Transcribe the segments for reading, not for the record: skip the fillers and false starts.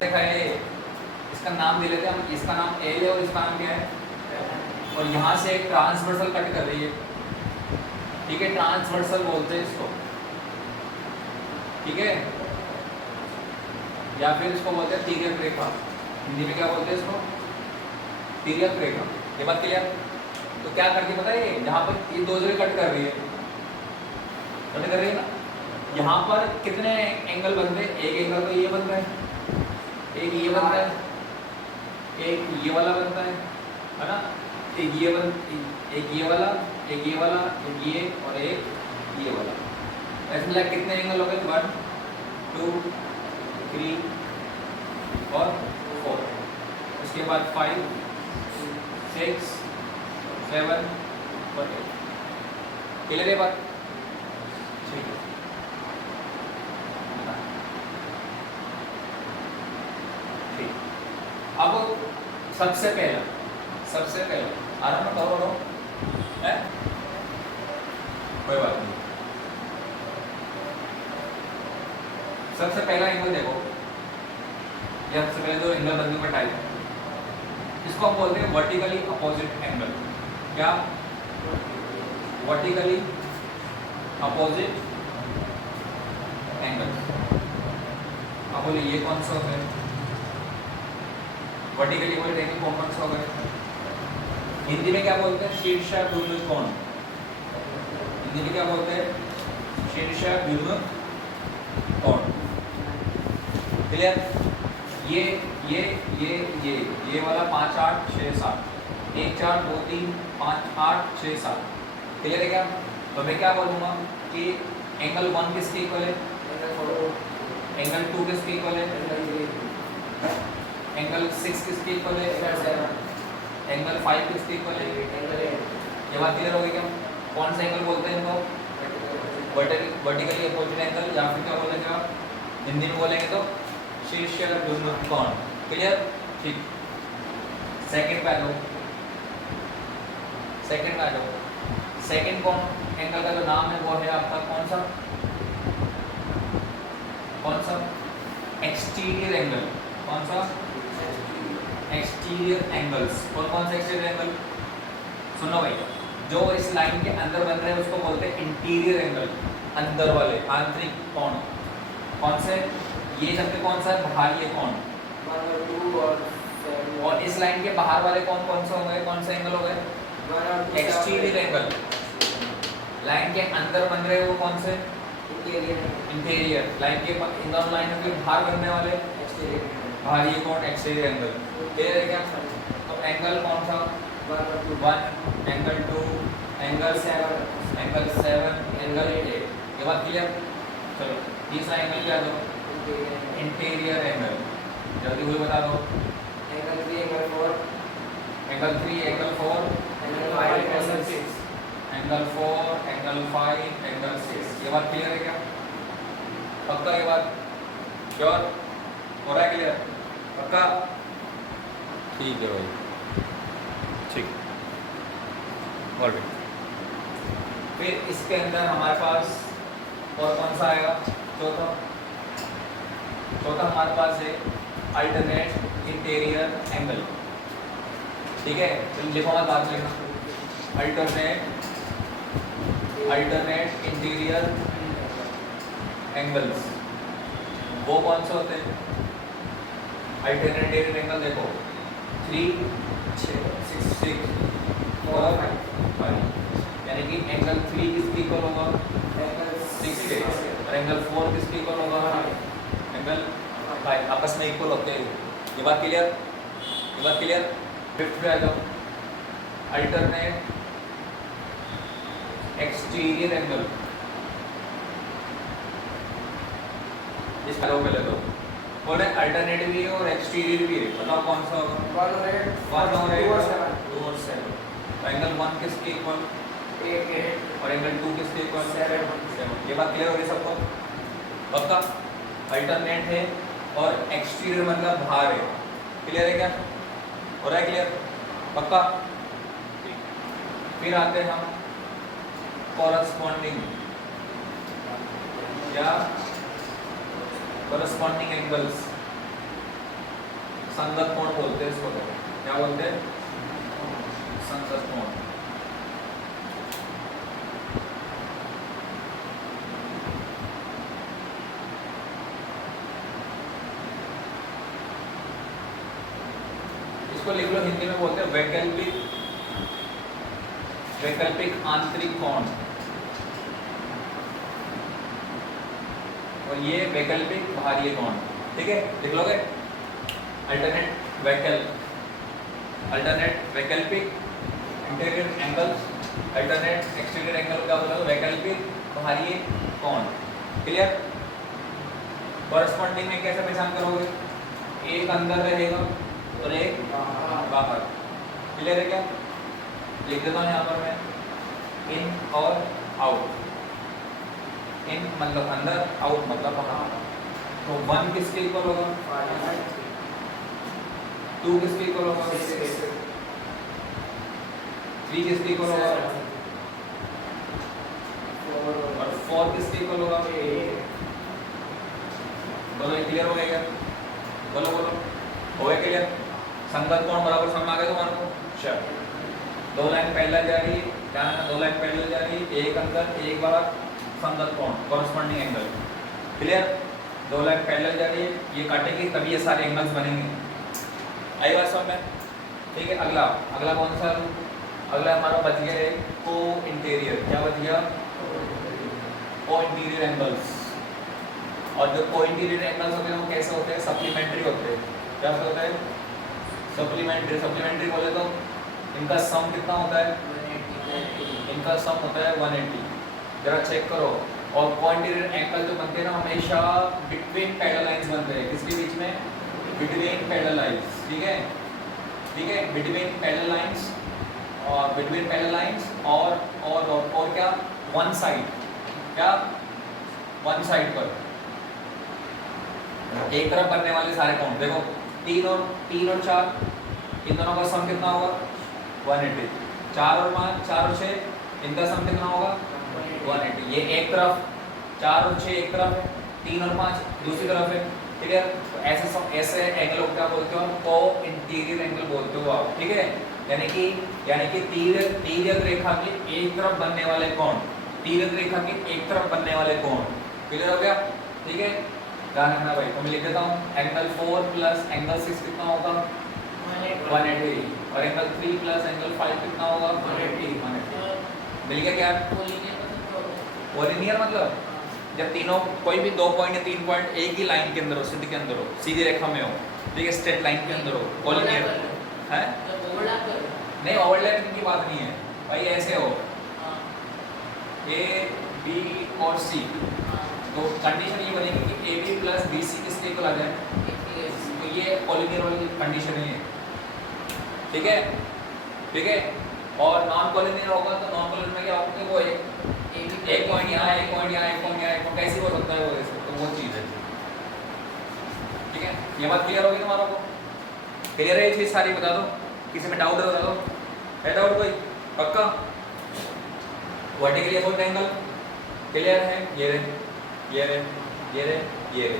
देखा है, इसका नाम दे लेते हैं हम, इसका नाम एल है और इसका नाम क्या है, और यहाँ से एक ट्रांसवर्सल कट कर रही है, ठीक है, ट्रांसवर्सल बोलते हैं इसको, ठीक है, या फिर इसको बोलते हैं तिर्यक रेखा, हिंदी में क्या बोलते हैं इसको, तिर्यक रेखा। ये बात क्लियर? तो क्या करती है पता है, जहाँ पर ये दो जगह कट कर रही है, कट कर रही है ना, यहाँ पर कितने एंगल बनते हैं, एक एंगल तो ये बनता है, एक ये बनता है, एक ये वाला बनता है ना, एक ये वाला, एक ये वाला, एक ये और एक ये वाला, ऐसे मिला कितने एंगल हो गए, 1 2 3 और 4, उसके बाद 5 6 7 और 8। क्लियर है बात? ठीक है, ठीक। अब सबसे पहला आराम में करो है, कोई बात नहीं। सबसे पहला एंगल देखो, या सबसे पहले जो एंगल बनने का टाइप, इसको हम बोलते हैं वर्टिकली अपोजिट एंगल। क्या? Vertically opposite angle. अब बोलिए ये कौन सा होता है? वर्टिकली अपोजिट एंगल कौन सा होगा? हिंदी में क्या बोलते हैं? शीर्षाभिमुख कोण। हिंदी में क्या बोलते हैं? शीर्षाभिमुख कोण। क्लियर? ये वाला 5 8 6 7, 1 4 2 3 5 8 6 7। क्लियर है क्या? तो मैं क्या बोलूँगा कि एंगल 1 किसके इक्वल है? एंगल 2 किसके इक्वल है? एंगल 6 किसके इक्वल है? एंगल 5 किसके इक्वल है? ये बात क्लियर होगी क्या? कौन सा एंगल बोलते हैं इनको? वर्टिकली अपोजिट एंगल, या फिर क्या बोलेंगे आप हिंदी में बोलेंगे तो शीर्षाभिमुख कोण। क्लियर? ठीक। सेकंड पे आ जाओ, सेकंड कोण एंगल का जो नाम है वो है आपका कौन सा? Exterior angle. कौन सा? Exterior angles. कौन सा एक्सटीरियर एंगल? सुनो भाई, जो इस लाइन के अंदर बन रहे हैं उसको बोलते हैं इंटीरियर एंगल, अंदर वाले आंतरिक कोण। कौन से? ये सबके कौन सा है? बाहरी कोण। और इस लाइन के बाहर वाले कौन से हो गए? कौन से एंगल हो गए? Exterior angle. लाइन के अंदर बन रहे हैं वो कौन से? इंटीरियर। लाइन के इन दोनों लाइनों के बाहर बनने वाले बाहरी कोण एक्सटीरियर एंगल। क्लियर है क्या? तो एंगल कौन सा? 1, एंगल 2, एंगल 7, एंगल 8। ये बात क्लियर? चलो तीसरा एंगल क्या दो? Interior angle. जल्दी हुई बता दो। Angle 3, angle 4, angle 5, angle 6। ये बात क्लियर है क्या? पक्का ये बात? श्योर? हो रहा है क्लियर? पक्का? ठीक है भाई, ठीक। और भी फिर इसके अंदर हमारे पास और कौन सा आएगा? चौथा हमारे पास है अल्टरनेट इंटीरियर एंगल। ठीक है, तो लिखो मत, बात लिखना। अल्टरनेट इंटीरियर एंगल्स वो कौन से होते हैं? अल्टरनेट इंटीरियर एंगल देखो, 3 6 4 5, यानी कि एंगल 3 किसके इक्वल होगा? एंगल 6 के। और एंगल 4 किसके इक्वल होगा? एंगल 5। आपस में इक्वल होते हैं। ये बात क्लियर? फिफ्थ पे आ जाओ, अल्टरनेट एक्सटीरियर एंगल। इसका लो पहले तो और अल्टरनेट भी है और एक्सटीरियर भी है। बताओ कौन सा होगा? 1 और 2 और 7। एंगल 1 किसके इक्वल? 8 और एंगल 2 किसके इक्वल? 7। ये बात क्लियर हो रही है सबको? पक्का? अल्टरनेट है और एक्सटीरियर मतलब बाहर है। क्लियर है क्या? हो रहा है क्लियर? पक्का? फिर आते हैं हम कॉरस्पॉन्डिंग या कॉरस्पॉन्डिंग एंगल्स। संगत कोण बोलते हैं इसको, क्या बोलते हैं, संगत कोण। इसको लिख लो, हिंदी में बोलते हैं वैकल्पिक, वैकल्पिक आंतरिक कोण, और ये वैकल्पिक बाहरी कोण। ठीक है, लिख लोगे अल्टरनेट वैकल्पिक interior angles, alternate exterior angle का बोला वैकल्पिक बाहरी कोण। क्लियर। कॉरेस्पॉन्डिंग में कैसे पहचान करोगे, एक अंदर रहेगा और एक बाहर। क्लियर है क्या, लिख देता हूँ यहाँ पर मैं, इन और आउट। इन मतलब अंदर, आउट मतलब बाहर। तो 1 किसके इक्वल होगा, 2 किसके इक्वल होगा, 3 किसके इक्वल होगा, और 4 किसके इक्वल होगा। बोलो क्लियर हो गया क्या, बोलो बोलो हो गया क्लियर। संगत कोण बराबर समझ आ गया तुम्हारे को। चल 2 लाइन पैरेलल जा रही है, क्या है, 2 लाइन पैरेलल जा रही है, एक अंदर एक बाहर, संगत कोण corresponding angle. Clear. 2 line parallel जा रही है, ये काटेगी तभी ये सारे एंगल्स बनेंगे। आई बात समझ में। ठीक है, अगला अगला कौन सा, अगला हमारा बच गया है को इंटीरियर। क्या बच गया, को इंटीरियर एंगल्स। और जो को इंटीरियर एंगल्स होते हैं वो कैसे होते हैं, सप्लीमेंट्री होते हैं। क्या होता है, सप्लीमेंट्री। सप्लीमेंट्री बोले तो इनका सम कितना होता है, इनका सम होता है 180। जरा चेक करो। और को इंटीरियर एंगल जो बनते हैं ना हमेशा बिटवीन पैरेलल लाइंस बनते हैं। किसके बीच में, बिटवीन पैरेलल लाइंस। ठीक है, ठीक है, बिटवीन पैरेलल लाइंस, और बिटवीन पैरेलल लाइंस और क्या, वन साइड, क्या, वन साइड पर एक तरफ बनने वाले सारे कोण। देखो 3 और 4, इन दोनों का सम कितना होगा, 180। 4 और 5, 4 और 6, इनका सम कितना होगा, 180। ये एक तरफ, 4 और 6 एक तरफ है, 3 और 5 दूसरी तरफ है। ठीक है, तो ऐसे एंगल को क्या बोलते हो, को इंटीरियर एंगल बोलते हो आप। ठीक है, यानी कि तिर्यक रेखा के एक तरफ बनने वाले कोण, तिर्यक रेखा के एक तरफ बनने वाले कोण। क्लियर हो गया। ठीक है, ध्यान रखना भाई। तो मैं लिख देता हूँ, एंगल 4 प्लस एंगल 6 कितना होगा, 180। और एंगल 3 प्लस एंगल 5 कितना होगा, 180। मिल गया क्या, कोलिनियर मतलब जब तीनों कोई भी 2 पॉइंट या 3 पॉइंट एक ही लाइन के अंदर हो, सीधी के अंदर हो, सीधी रेखा में हो। ठीक है, स्ट्रेट लाइन के अंदर हो, कोलिनियर है। नहीं, ओवरलैप की बात नहीं है भाई, ऐसे हो ए बी और सी, तो कंडीशन ये बनेगी कि A B plus B C किसके इक्वल आ जाए, तो ये कोलिनियर वाली कंडीशन है। ठीक है, ठीक है। और नॉन कोलिनियर होगा तो नॉन कोलिनियर में क्या होगा, वो एक पॉइंट यहाँ, एक पॉइंट यहाँ, एक पॉइंट यहाँ, एक पॉइंट कैसे हो सकता है वो ऐसे, तो वो चीज़ है। ठीक है, ये बात क्लियर होगी तुम्हारा को, क्लियर है ये चीज़ सारी, बता दो। किसी में डाउट है बता दो, है डाउट कोई, पक्का। वर्टिकली अपोजिट एंगल क्लियर है, ये रे, ये रे, ये रे, ये रे।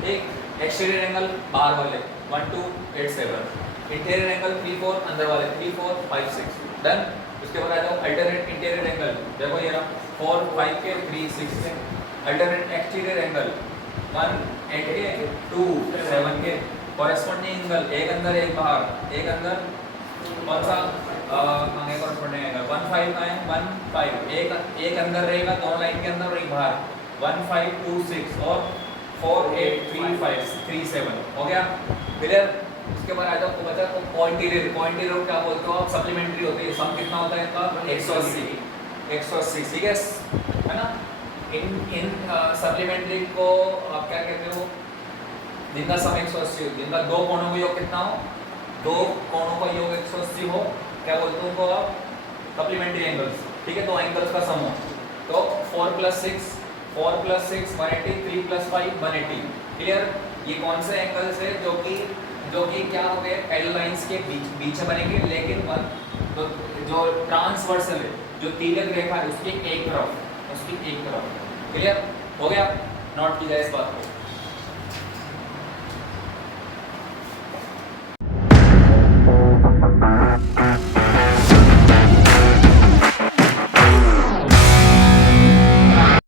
ठीक, एक्सटीरियर एंगल बाहर वाले 1 2 8 7, इंटीरियर एंगल 3 4 अंदर वाले 3 4 5 6। डन। उसके बाद आ जाओ अल्टरनेट इंटीरियर एंगल। देखो ये रहा 4 5 के 3 6 के। अल्टरनेट एक्सटीरियर एंगल 1 8 के 2 7 के। कॉरेस्पॉन्डिंग एंगल एक अंदर एक बाहर, एक अंदर कौन सा मांगे कॉरेस्पॉन्डिंग एंगल 1 5 9 1 5, एक अंदर रहेगा दोनों लाइन के अंदर और एक बाहर 1 5 2 6 और 4 8 3 5 3 7। हो गया क्लियर। उसके बाद आ जाओ तो बचा तो पॉइंटीरियर। पॉइंटीरियर क्या बोलते हो आप, सप्लीमेंट्री होती है। सम कितना होता है इनका 180, 180। ठीक है ना। इन सप्लीमेंट्री को आप क्या कहते हो, जिनका सम 180 हो, जिनका दो कोणों का योग कितना हो, दो कोणों का योग 180 हो, क्या बोलते हो उनको आप, सप्लीमेंट्री एंगल्स। ठीक है, दो एंगल्स का सम हो। तो 4 + 6 180, 3 + 5 180। क्लियर। ये कौन से एंगल्स है जो कि क्या हो गए, पैरेलल लाइंस के बीच में बनेंगे, लेकिन तो जो ट्रांसवर्सल है, जो तिर्यक रेखा है उसकी एक तरफ। क्लियर हो गया, नोट की जाए इस बात को।